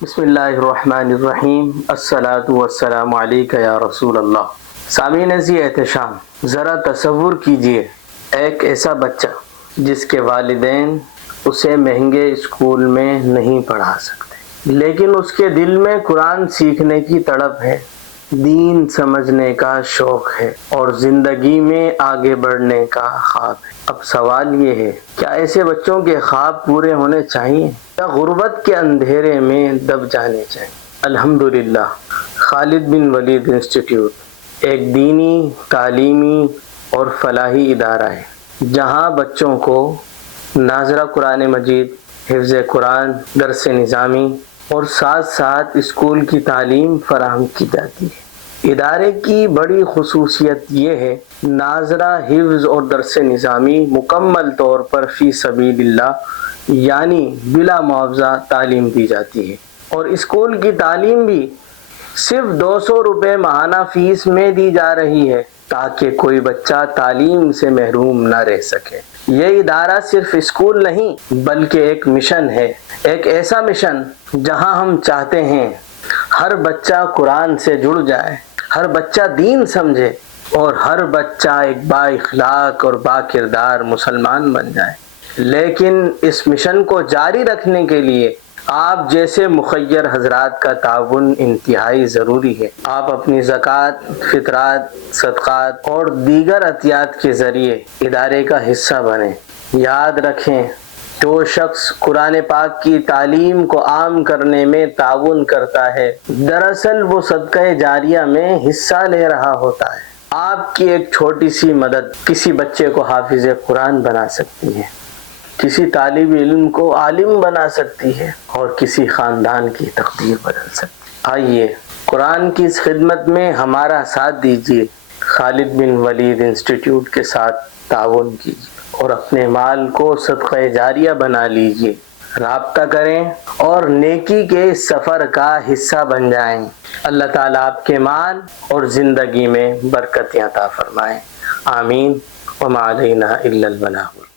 بسم اللہ الرحمن الرحیم، الصلاۃ والسلام علیک یا رسول اللہ۔ سامعین عزیز احتشام، ذرا تصور کیجئے ایک ایسا بچہ جس کے والدین اسے مہنگے اسکول میں نہیں پڑھا سکتے، لیکن اس کے دل میں قرآن سیکھنے کی تڑپ ہے، دین سمجھنے کا شوق ہے اور زندگی میں آگے بڑھنے کا خواب ہے۔ اب سوال یہ ہے، کیا ایسے بچوں کے خواب پورے ہونے چاہیے یا غربت کے اندھیرے میں دب جانے چاہیے؟ الحمدللہ، خالد بن ولید انسٹیٹیوٹ ایک دینی، تعلیمی اور فلاحی ادارہ ہے جہاں بچوں کو ناظرہ قرآن مجید، حفظ قرآن، درس نظامی اور ساتھ ساتھ اسکول کی تعلیم فراہم کی جاتی ہے۔ ادارے کی بڑی خصوصیت یہ ہے، ناظرہ، حفظ اور درس نظامی مکمل طور پر فی سبیل اللہ یعنی بلا معاوضہ تعلیم دی جاتی ہے، اور اسکول کی تعلیم بھی صرف 200 روپے ماہانہ فیس میں دی جا رہی ہے تاکہ کوئی بچہ تعلیم سے محروم نہ رہ سکے۔ یہ ادارہ صرف اسکول نہیں بلکہ ایک مشن ہے، ایک ایسا مشن جہاں ہم چاہتے ہیں ہر بچہ قرآن سے جڑ جائے، ہر بچہ دین سمجھے اور ہر بچہ ایک با اخلاق اور با کردار مسلمان بن جائے۔ لیکن اس مشن کو جاری رکھنے کے لیے آپ جیسے مخیر حضرات کا تعاون انتہائی ضروری ہے۔ آپ اپنی زکوٰۃ، فطرات، صدقات اور دیگر عطیات کے ذریعے ادارے کا حصہ بنیں۔ یاد رکھیں، جو شخص قرآن پاک کی تعلیم کو عام کرنے میں تعاون کرتا ہے، دراصل وہ صدقہ جاریہ میں حصہ لے رہا ہوتا ہے۔ آپ کی ایک چھوٹی سی مدد کسی بچے کو حافظ قرآن بنا سکتی ہے، کسی طالب علم کو عالم بنا سکتی ہے اور کسی خاندان کی تقدیر بدل سکتی ہے۔ آئیے قرآن کی اس خدمت میں ہمارا ساتھ دیجیے، خالد بن ولید انسٹیٹیوٹ کے ساتھ تعاون کیجیے اور اپنے مال کو صدقہ جاریہ بنا لیجیے۔ رابطہ کریں اور نیکی کے اس سفر کا حصہ بن جائیں۔ اللہ تعالیٰ آپ کے مال اور زندگی میں برکت عطا فرمائے۔ آمین۔ وما علینا الا البلاغ۔